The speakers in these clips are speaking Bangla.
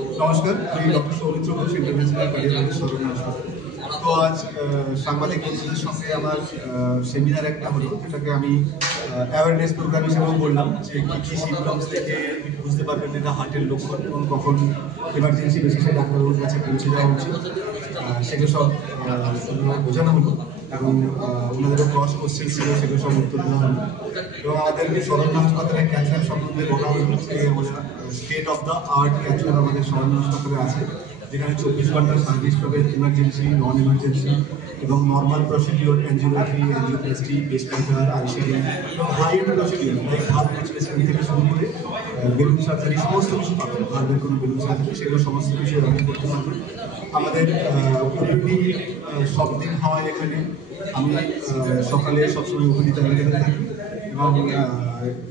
নমস্কার, আমি doctor Soumitra Ghosh, international cardiology সদর হাসপাতাল। তো আজ সাংবাদিক বন্ধুদের সঙ্গে আমার সেমিনার একটা হলো, যেটাকে আমি অ্যাওয়ারনেস প্রোগ্রাম হিসেবেও বললাম যে কী কী সিমটমস থেকে বুঝতে পারবেন এটা হার্টের লক্ষণ এবং কখন এমার্জেন্সি বেসিসে ডাক্তারবাবুর কাছে পৌঁছে যাওয়া উচিত, সেগুলো সব বোঝানো হলো এবং ওনাদেরও ক্রস কোশ্চেন ছিল, সেগুলো সব উত্তর দেওয়া হলো এবং আমাদের সদর হাসপাতালে ক্যান্সার সম্বন্ধে বলা হলো যে state of the art cancer আমাদের সদর হাসপাতালে আছে, যেখানে 24 ঘন্টার সার্ভিস পাবে, ইমার্জেন্সি, নন ইমার্জেন্সি এবং normal procedure, angiography, angioplasty, pacemaker, ICD এবং high end procedure like heart replacement থেকে শুরু করে বেলুন সার্জারি সমস্ত কিছু পাবেন। হার্টের কোনো বেলুন সার্জারি সেগুলো সমস্ত কিছু এখানে করতে পারবেন। আমাদের ওপিডি সব দিন হয় এখানে। আমি সকালে সবসময় ওপিডি অ্যাভেলেবেল থাকি এবং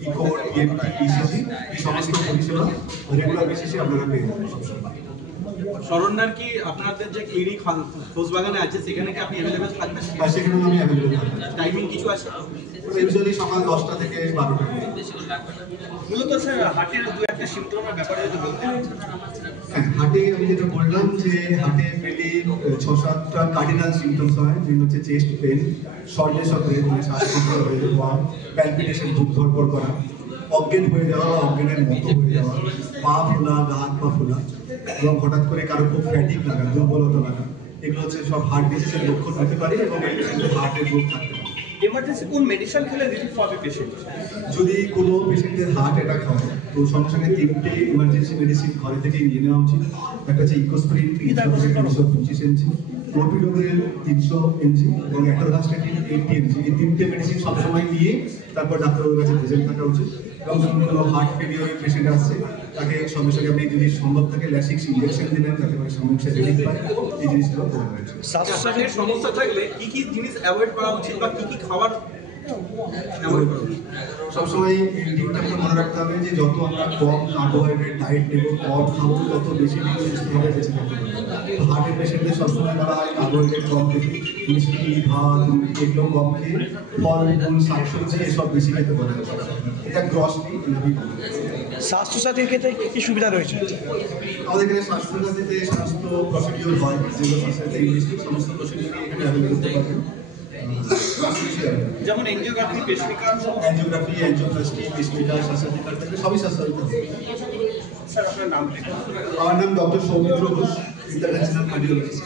ইকো, টিএমটি, ইসিজি এই সমস্ত পরিষেবা রেগুলার বেসিসে আপনারা পেয়ে যাবেন সবসময়। শরণ্যার কি আপনাদের যে ক্লিনিক খোঁজবাগানে আছে সেখানে কি আপনি অ্যাভেলেবেল থাকবেন? সেখানে আমি অ্যাভেলেবেল থাকবো। টাইমিং কিছু আছে? ইউজুয়ালি সকাল 10টা থেকে 12টা। মূলত স্যার হার্টের দু একটা সিমটমের ব্যাপারে যদি বলতেন। হ্যাঁ, হার্টে আমি যেটা বললাম যে হার্টে মেনলি 6-7টা কার্ডিনাল সিমটমস হয়, যেগুলো হচ্ছে chest pain, shortness of breadth মানে শ্বাসকষ্ট হয়ে যাওয়া, প্যালপিটেশন, বুক ধড়ফড় করা, অজ্ঞান হয়ে যাওয়া বা অজ্ঞানের মতো হয়ে যাওয়া, পা ফোলা, গা হাত পা ফোলা এবং হঠাৎ করে কারো খুব ফ্যাটিক লাগা, দুর্বলতা লাগা, এগুলো হচ্ছে সব হার্ট ডিজিজের লক্ষণ হতে পারে এবং এই পেশেন্টের হার্টের রোগ থাকতে পারে। এমার্জেন্সি কোন মেডিসিন খেলে রিলিফ পাবে পেশেন্ট? যদি কোনো পেশেন্টের হার্ট অ্যাটাক হয় তো সঙ্গে সঙ্গে 3টে ইমার্জেন্সি মেডিসিন ঘরে থেকেই নিয়ে নেওয়া উচিত। একটা হচ্ছে ইকোস্প্রিন 325 mg, ক্লোপিডোগ্রেল 300 mg এবং অ্যাটোভাস্টাটিন 80 mg। এই 3টে মেডিসিন সবসময় নিয়ে তারপর ডাক্তারের কাছে প্রেজেন্ট থাকা উচিত। এবং যখন কোনো হার্ট ফেলিওরের পেশেন্ট আসছে তাকে সঙ্গে সঙ্গে আপনি যদি সম্ভব থাকে ল্যাসিক্স ইঞ্জেকশন দিলেন যাতে করে সমস্যা রিলিফ পায়, এই জিনিসগুলো করতে হয়েছে। শ্বাসের সমস্যা থাকলে কি কি জিনিস অ্যাভয়েড করা উচিত বা কি কি খাবার অ্যাভয়েড করা উচিত? সবসময় এই দিকটা মনে রাখতে হবে যে যত আমরা কম কার্বোহাইড্রেট ডায়েট নেব, কম খাবো, তত বেশি দিন সুস্থভাবে বেঁচে থাকতে পারবো। তো হার্টের পেশেন্টদের সবসময় বলা হয় কার্বোহাইড্রেট কম খেতে, মিষ্টি, ভাত, রুটি এগুলো কম খেয়ে ফল, ফুল, শাকসবজি এসব বেশি খেতে বলা হয়। এটা গ্রসলি এভাবেই বলা হয়। স্বাস্থ্যসাথীর ক্ষেত্রে কী কী সুবিধা রয়েছে? আমাদের এখানে স্বাস্থ্যসাথীতে সমস্ত প্রসিডিওর হয়, যেগুলো স্বাস্থ্যসাথী ইংলিশ সমস্ত প্রসিডিওরই এখানে অ্যাভেলেবল করতে পারবেন। যেমন angiography, pacemaker, angiography, angioplasty, pacemaker, Swasthyasathi card থাকলে সবই স্বাস্থ্যসাথীতে হবে। স্যার আপনার নাম? আমার নাম doctor Soumitra Ghosh, international cardiologist.